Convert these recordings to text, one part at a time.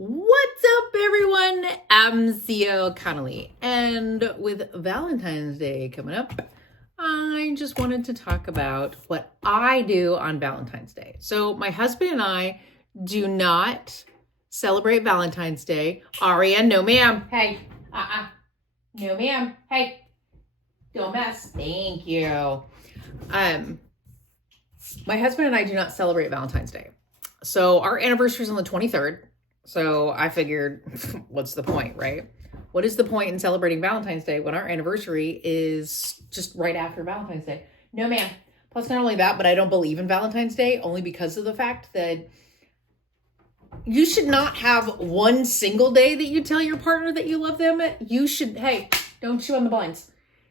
What's up, everyone? I'm CEO Connolly, and with Valentine's Day coming up, I just wanted to talk about what I do on Valentine's Day. So my husband and I do not celebrate Valentine's Day. Aria, no ma'am. Hey, no ma'am. Hey, don't mess. Thank you. My husband and I do not celebrate Valentine's Day. So our anniversary is on the 23rd. So I figured, what's the point, right? What is the point in celebrating Valentine's Day when our anniversary is just right after Valentine's Day? No, ma'am. Plus, not only that, but I don't believe in Valentine's Day only because of the fact that you should not have one single day that you tell your partner that you love them. You should, hey, don't chew on the blinds.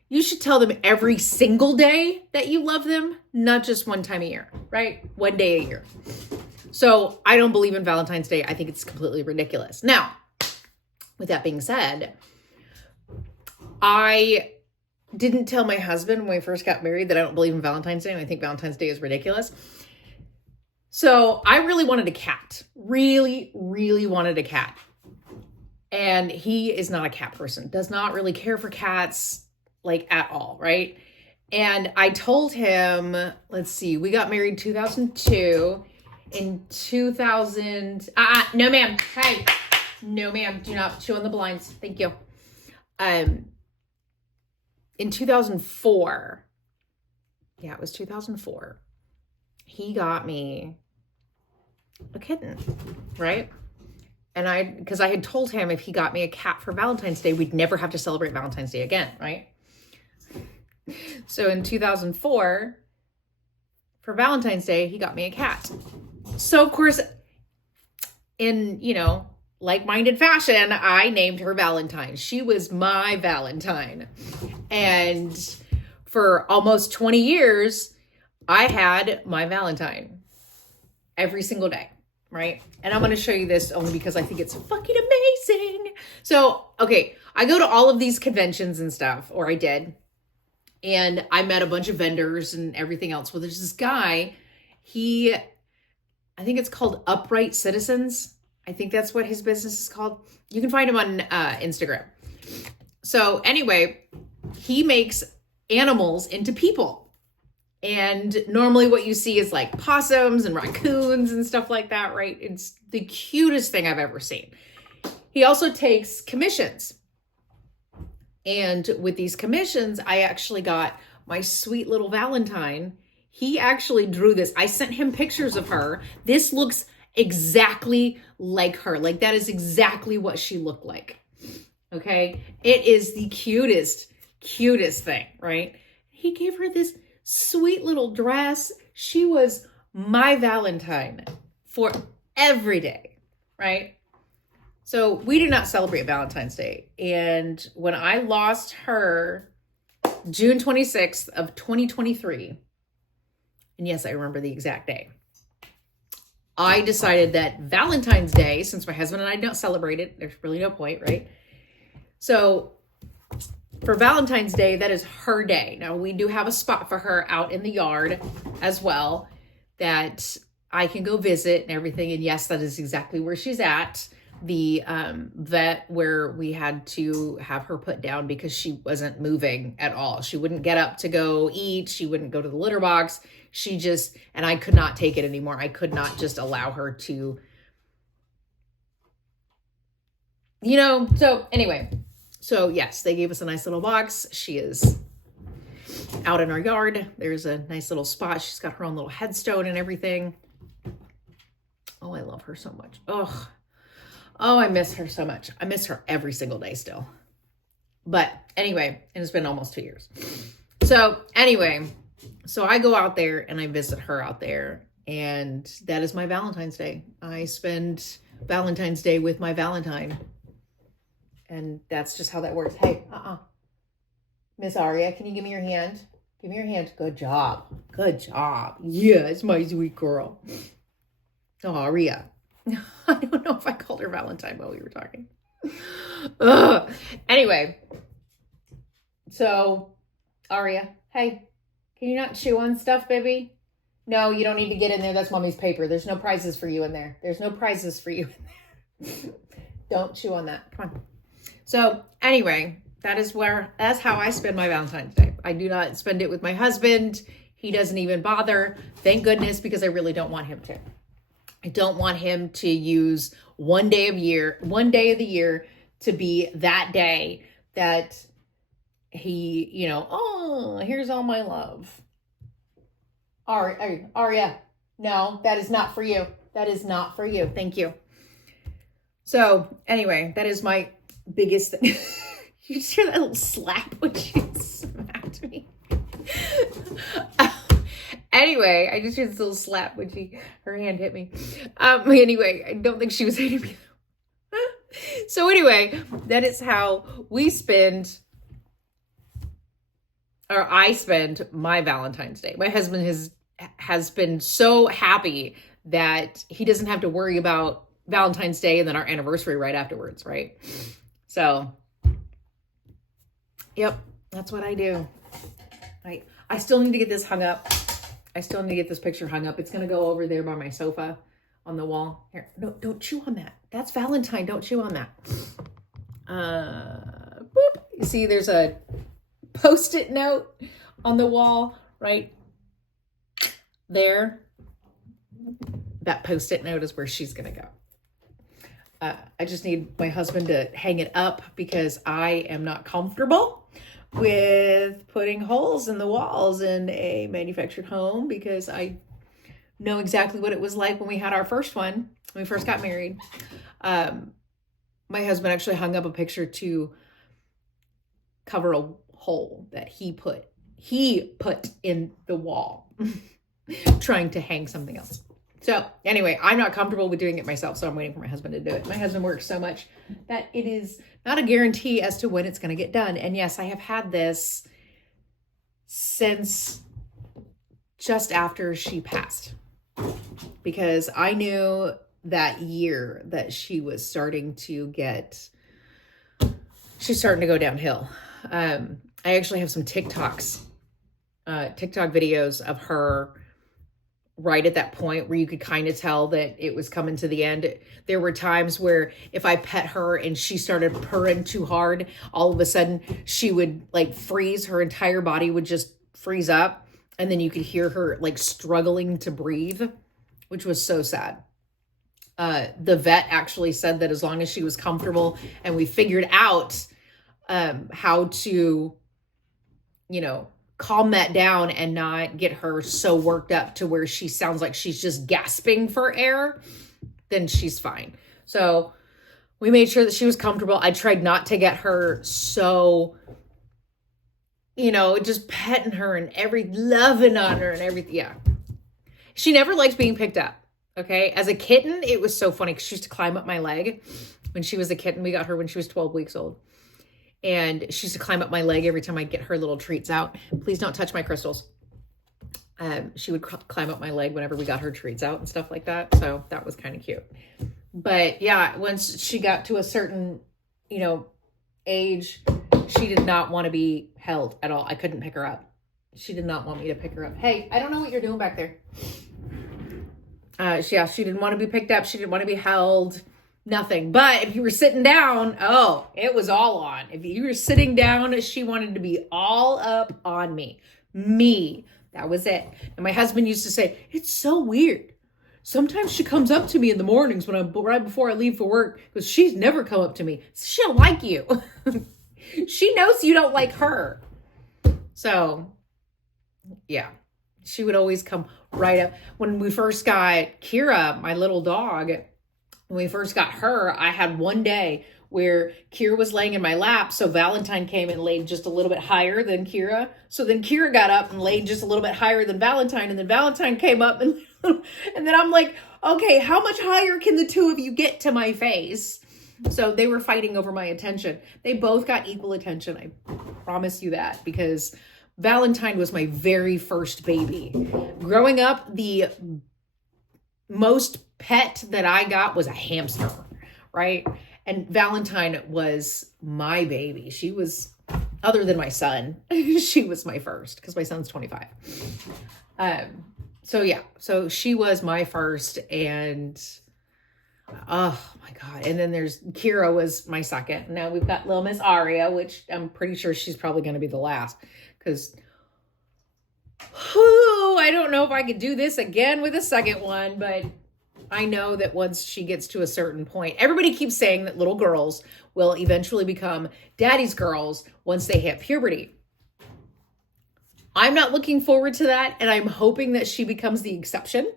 You should tell them every single day that you love them, not just one time a year, right? One day a year. So I don't believe in Valentine's Day. I think it's completely ridiculous. Now, with that being said, I didn't tell my husband when we first got married that I don't believe in Valentine's Day, and I think Valentine's Day is ridiculous. So I really wanted a cat. Really, really wanted a cat. And he is not a cat person. Does not really care for cats, like, at all, right? And I told him, let's see, we got married 2002. In 2000, no ma'am, hey, no ma'am, do not chew on the blinds, thank you. In 2004, yeah, it was 2004, he got me a kitten, right? And because I had told him if he got me a cat for Valentine's Day, we'd never have to celebrate Valentine's Day again, right? So in 2004, for Valentine's Day, he got me a cat. So, of course, in, like-minded fashion, I named her Valentine. She was my Valentine. And for almost 20 years, I had my Valentine every single day, right? And I'm going to show you this only because I think it's fucking amazing. So, okay, I go to all of these conventions and stuff, or I did. And I met a bunch of vendors and everything else. Well, there's this guy, I think it's called Upright Citizens. I think that's what his business is called. You can find him on Instagram. So anyway, he makes animals into people. And normally what you see is like possums and raccoons and stuff like that, right? It's the cutest thing I've ever seen. He also takes commissions. And with these commissions, I actually got my sweet little Valentine. He actually drew this. I sent him pictures of her. This looks exactly like her. Like, that is exactly what she looked like. Okay? It is the cutest thing, right? He gave her this sweet little dress. She was my Valentine for every day, right? So we do not celebrate Valentine's Day. And when I lost her June 26th of 2023, and yes, I remember the exact day, I decided that Valentine's Day, since my husband and I don't celebrate it, there's really no point, right? So for Valentine's Day, that is her day. Now, we do have a spot for her out in the yard as well that I can go visit and everything. And yes, that is exactly where she's at. The vet where we had to have her put down because she wasn't moving at all. She wouldn't get up to go eat. She wouldn't go to the litter box. And I could not take it anymore. I could not just allow her to, so anyway. So yes, they gave us a nice little box. She is out in our yard. There's a nice little spot. She's got her own little headstone and everything. Oh, I love her so much. Oh, I miss her so much. I miss her every single day still. But anyway, and it's been almost 2 years. So anyway, so I go out there and I visit her out there. And that is my Valentine's Day. I spend Valentine's Day with my Valentine. And that's just how that works. Hey, Miss Aria, can you give me your hand? Give me your hand. Good job. Good job. Yes, my sweet girl. Oh, Aria. I don't know if I called her Valentine while we were talking. Anyway, so Aria, hey, can you not chew on stuff, baby? No, you don't need to get in there. That's mommy's paper. There's no prizes for you in there. There's no prizes for you in there. Don't chew on that. Come on. So anyway, that's how I spend my Valentine's Day. I do not spend it with my husband. He doesn't even bother. Thank goodness, because I really don't want him to. I don't want him to use one day of the year to be that day that he, oh, here's all my love. Aria, no, that is not for you. That is not for you. Thank you. So anyway, that is my biggest thing. You just hear that little slap when she smacked me. Anyway, I just hear this little slap when her hand hit me. Anyway, I don't think she was hitting me. So anyway, that is how we spend, or I spend my Valentine's Day. My husband has been so happy that he doesn't have to worry about Valentine's Day and then our anniversary right afterwards, right? So, yep, that's what I do. I still need to get this hung up. I still need to get this picture hung up. It's going to go over there by my sofa on the wall. Here, no, don't chew on that. That's Valentine. Don't chew on that. Boop. You see, there's a Post-it note on the wall right there. That Post-it note is where she's going to go. I just need my husband to hang it up because I am not comfortable with putting holes in the walls in a manufactured home, because I know exactly what it was like when we had our first one, when we first got married. My husband actually hung up a picture to cover a hole that he put in the wall trying to hang something else. So anyway, I'm not comfortable with doing it myself, so I'm waiting for my husband to do it. My husband works so much that it is not a guarantee as to when it's going to get done. And yes, I have had this since just after she passed, because I knew that year that she's starting to go downhill. I actually have some TikTok videos of her right at that point where you could kind of tell that it was coming to the end. There were times where if I pet her and she started purring too hard, all of a sudden she would freeze. Her entire body would just freeze up. And then you could hear her struggling to breathe, which was so sad. The vet actually said that as long as she was comfortable and we figured out how to, calm that down and not get her so worked up to where she sounds like she's just gasping for air, then she's fine. So we made sure that she was comfortable. I tried not to get her so, just petting her and loving on her and everything. Yeah. She never liked being picked up. Okay. As a kitten, it was so funny because she used to climb up my leg when she was a kitten. We got her when she was 12 weeks old. And she used to climb up my leg every time I get her little treats out. Please don't touch my crystals. She would climb up my leg whenever we got her treats out and stuff like that. So that was kind of cute. But yeah, once she got to a certain, age, she did not want to be held at all. I couldn't pick her up. She did not want me to pick her up. Hey, I don't know what you're doing back there. She didn't want to be picked up. She didn't want to be held. Nothing. But if you were sitting down, oh, it was all on. If you were sitting down, she wanted to be all up on me. That was it. And my husband used to say, it's so weird. Sometimes she comes up to me in the mornings right before I leave for work, because she's never come up to me. She don't like you. She knows you don't like her. So, yeah. She would always come right up. When we first got Kira, my little dog, when we first got her, I had one day where Kira was laying in my lap. So Valentine came and laid just a little bit higher than Kira. So then Kira got up and laid just a little bit higher than Valentine. And then Valentine came up and then I'm like, okay, how much higher can the two of you get to my face? So they were fighting over my attention. They both got equal attention. I promise you that, because Valentine was my very first baby. Growing up, the most pet that I got was a hamster, right? And Valentine was my baby. She was, other than my son, she was my first, because my son's 25. So yeah, so she was my first, and Oh my God. And then there's Kira was my second. Now we've got little Miss Aria, which I'm pretty sure she's probably going to be the last, because I don't know if I could do this again with a second one, but I know that once she gets to a certain point, everybody keeps saying that little girls will eventually become daddy's girls once they hit puberty. I'm not looking forward to that, and I'm hoping that she becomes the exception.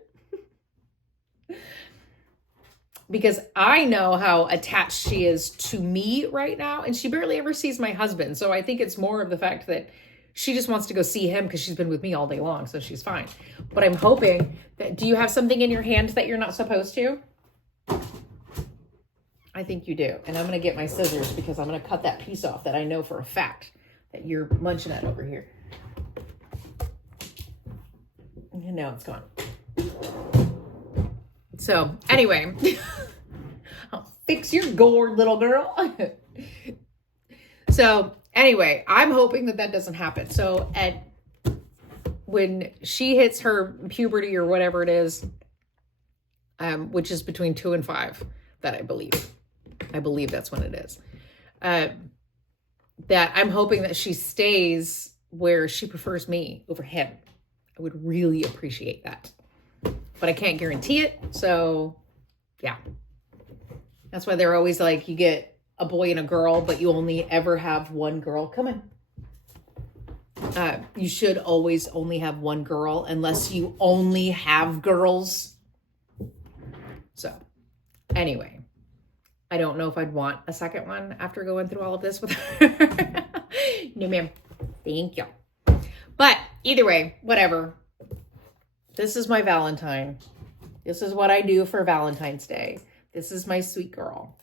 Because I know how attached she is to me right now, and she barely ever sees my husband. So I think it's more of the fact that she just wants to go see him because she's been with me all day long, so she's fine. But I'm hoping that, do you have something in your hand that you're not supposed to? I think you do. And I'm going to get my scissors because I'm going to cut that piece off that I know for a fact that you're munching at over here. And now it's gone. So anyway, I'll fix your gourd, little girl. So anyway, I'm hoping that that doesn't happen. So when she hits her puberty or whatever it is, which is between 2 and 5, that I believe that's when it is, that I'm hoping that she stays where she prefers me over him. I would really appreciate that. But I can't guarantee it. So yeah, that's why they're always like, you get a boy and a girl, but you only ever have one girl. Come on. You should always only have one girl unless you only have girls. So anyway, I don't know if I'd want a second one after going through all of this with her. No, ma'am. Thank you. But either way, whatever. This is my Valentine. This is what I do for Valentine's Day. This is my sweet girl.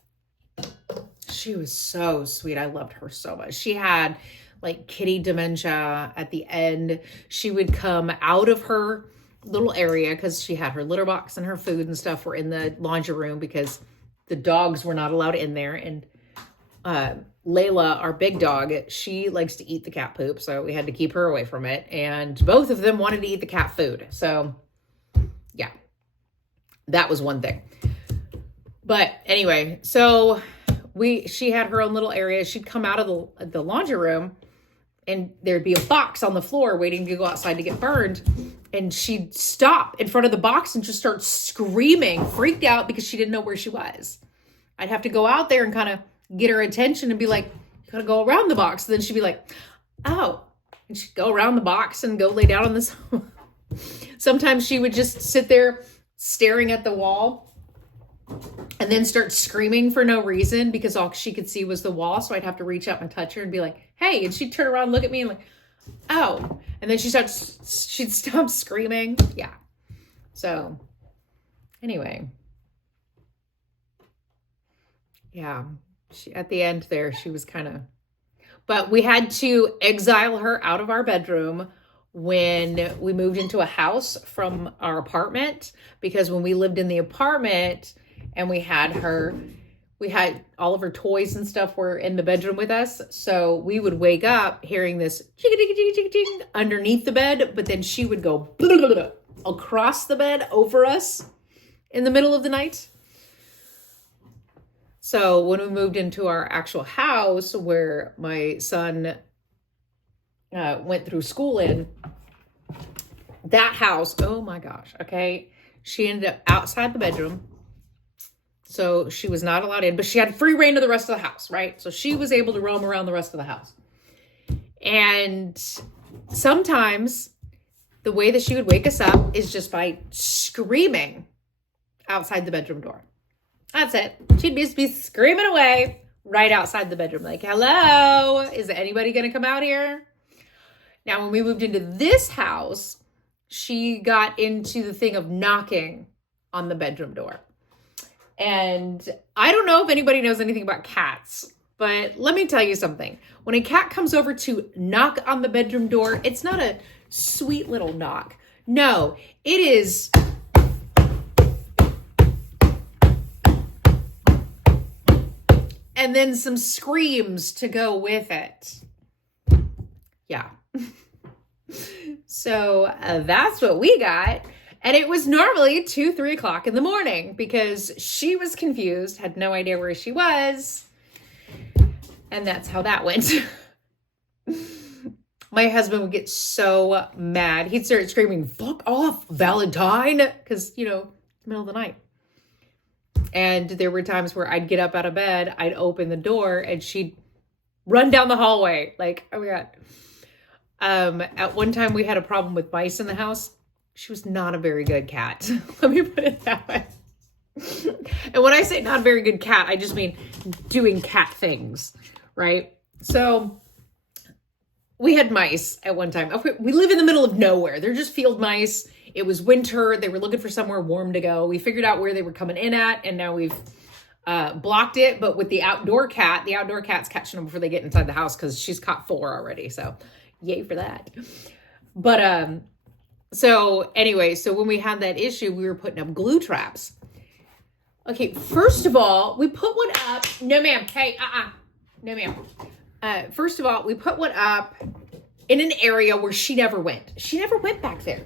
She was so sweet. I loved her so much. She had like kitty dementia at the end. She would come out of her little area because she had her litter box and her food and stuff were in the laundry room because the dogs were not allowed in there. And Layla, our big dog, she likes to eat the cat poop. So we had to keep her away from it. And both of them wanted to eat the cat food. So yeah, that was one thing. But anyway, so she had her own little area. She'd come out of the laundry room and there'd be a box on the floor waiting to go outside to get burned. And she'd stop in front of the box and just start screaming, freaked out because she didn't know where she was. I'd have to go out there and kind of get her attention and be like, you gotta go around the box. And then she'd be like, oh, and she'd go around the box and go lay down on this. Sometimes she would just sit there staring at the wall and then start screaming for no reason because all she could see was the wall. So I'd have to reach out and touch her and be like, hey, and she'd turn around and look at me and like, oh, and then she'd stop screaming. Yeah. So anyway, yeah. At the end there, she was kind of, but we had to exile her out of our bedroom when we moved into a house from our apartment, because when we lived in the apartment and we had all of her toys and stuff were in the bedroom with us. So we would wake up hearing this ching underneath the bed, but then she would go across the bed over us in the middle of the night. So when we moved into our actual house where my son went through school in, that house, oh my gosh, okay, she ended up outside the bedroom. So she was not allowed in, but she had free reign of the rest of the house, right? So she was able to roam around the rest of the house. And sometimes the way that she would wake us up is just by screaming outside the bedroom door. That's it. She'd just be screaming away right outside the bedroom. Like, hello, is anybody going to come out here? Now, when we moved into this house, she got into the thing of knocking on the bedroom door. And I don't know if anybody knows anything about cats, but let me tell you something. When a cat comes over to knock on the bedroom door, it's not a sweet little knock. No, it is... and then some screams to go with it. Yeah. So that's what we got. And it was normally 2, 3 o'clock in the morning because she was confused, had no idea where she was. And that's how that went. My husband would get so mad. He'd start screaming, "Fuck off, Valentine," because, middle of the night. And there were times where I'd get up out of bed, I'd open the door, and she'd run down the hallway. Like, oh my God. At one time we had a problem with mice in the house. She was not a very good cat. Let me put it that way. And when I say not a very good cat, I just mean doing cat things, right? So we had mice at one time. We live in the middle of nowhere. They're just field mice. It was winter. They were looking for somewhere warm to go. We figured out where they were coming in at, and now we've blocked it. But with the outdoor cat's catching them before they get inside the house because she's caught 4 already. So yay for that. But so anyway, so when we had that issue, we were putting up glue traps. Okay, first of all, we put one up. No, ma'am. Hey, no, ma'am. First of all, we put one up in an area where she never went. She never went back there.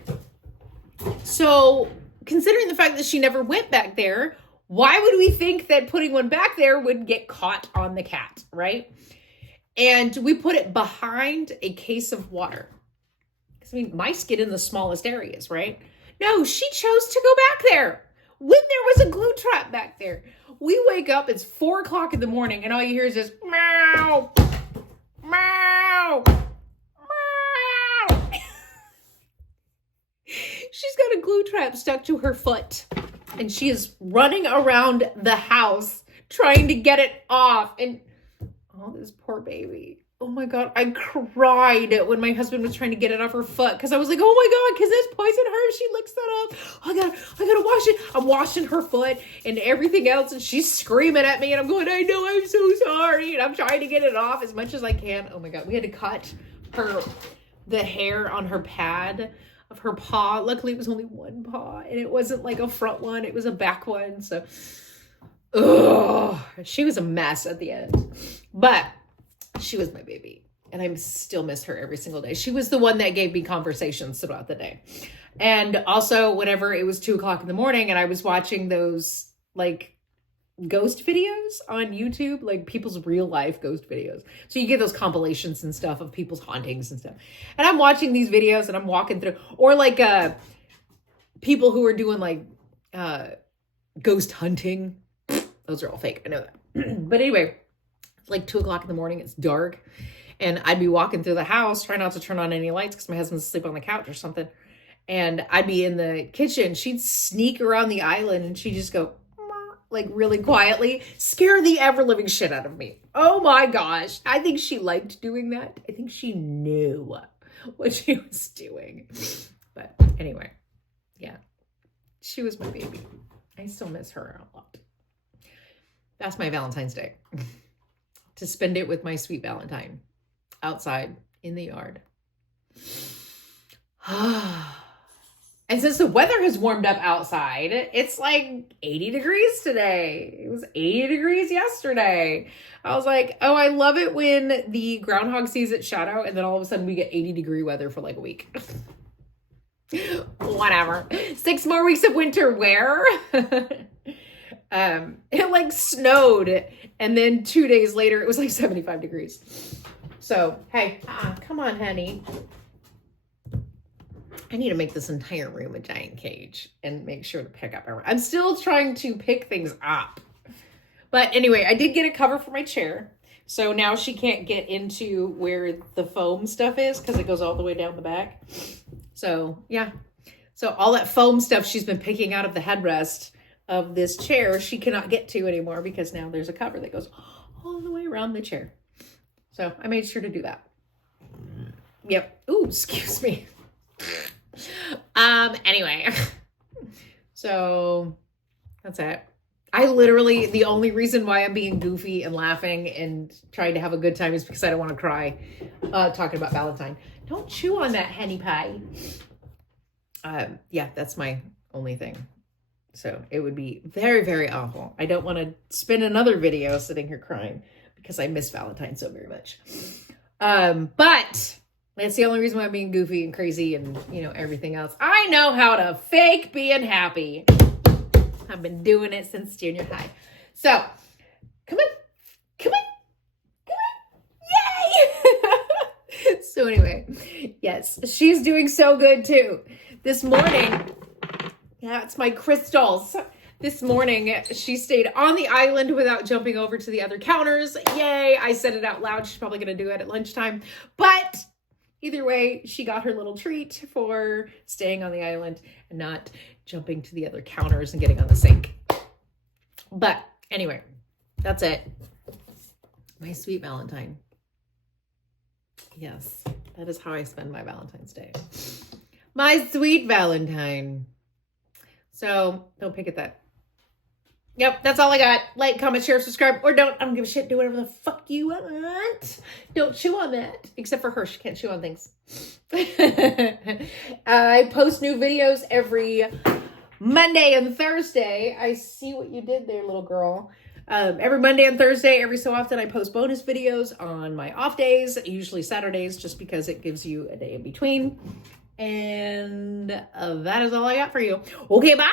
So considering the fact that she never went back there, why would we think that putting one back there would get caught on the cat, right? And we put it behind a case of water. Because, mice get in the smallest areas, right? No, she chose to go back there when there was a glue trap back there. We wake up, it's 4 o'clock in the morning, and all you hear is this meow, meow, meow. She's got a glue trap stuck to her foot, and she is running around the house trying to get it off. And oh, this poor baby. Oh my God, I cried when my husband was trying to get it off her foot because I was like, oh my God, because this poison her. She licks that up. I gotta wash it. I'm washing her foot and everything else, and she's screaming at me, and I'm going, I know, I'm so sorry, and I'm trying to get it off as much as I can. Oh my God, we had to cut the hair on her pad of her paw. Luckily, it was only one paw, and it wasn't like a front one. It was a back one. So, she was a mess at the end, but she was my baby, and I still miss her every single day. She was the one that gave me conversations throughout the day. And also, whenever it was 2 o'clock in the morning and I was watching those like ghost videos on YouTube, like people's real life ghost videos. So you get those compilations and stuff of people's hauntings and stuff. And I'm watching these videos and I'm walking through, or like people who are doing like ghost hunting. Those are all fake. I know that. But anyway, like 2 o'clock in the morning, it's dark, and I'd be walking through the house, trying not to turn on any lights because my husband's asleep on the couch or something. And I'd be in the kitchen. She'd sneak around the island, and she'd just go like really quietly, scare the ever living shit out of me. Oh my gosh. I think she liked doing that. I think she knew what she was doing. But anyway, yeah, she was my baby. I still miss her a lot. That's my Valentine's Day. To spend it with my sweet Valentine outside in the yard. And since the weather has warmed up outside, it's like 80 degrees today. It was 80 degrees yesterday. I was like, oh, I love it when the groundhog sees its shadow and then all of a sudden we get 80-degree weather for like a week. Whatever. 6 more weeks of winter where? It like snowed, and then 2 days later it was like 75 degrees. So hey, come on, honey. I need to make this entire room a giant cage and make sure to pick up everything. I'm still trying to pick things up, but anyway, I did get a cover for my chair, so now she can't get into where the foam stuff is because it goes all the way down the back. So yeah, so all that foam stuff she's been picking out of the headrest of this chair, she cannot get to anymore because now there's a cover that goes all the way around the chair. So I made sure to do that. Yep. Ooh, excuse me. Anyway, so that's it. I literally, the only reason why I'm being goofy and laughing and trying to have a good time is because I don't want to cry, talking about Valentine. Don't chew on that, honey pie. Yeah, that's my only thing. So it would be very, very awful. I don't want to spend another video sitting here crying because I miss Valentine so very much. But That's the only reason why I'm being goofy and crazy and, you know, everything else. I know how to fake being happy. I've been doing it since junior high. So, come on. Yay! So anyway, yes, she's doing so good too. This morning, that's my crystals. This morning, she stayed on the island without jumping over to the other counters. Yay! I said it out loud. She's probably going to do it at lunchtime. But either way, she got her little treat for staying on the island and not jumping to the other counters and getting on the sink. But anyway, that's it. My sweet Valentine. Yes, that is how I spend my Valentine's Day. My sweet Valentine. So don't pick at that. Yep, that's all I got. Like, comment, share, subscribe, or don't. I don't give a shit. Do whatever the fuck you want. Don't chew on that. Except for her. She can't chew on things. I post new videos every Monday and Thursday. I see what you did there, little girl. Every Monday and Thursday, every so often, I post bonus videos on my off days, usually Saturdays, just because it gives you a day in between. And that is all I got for you. Okay, bye.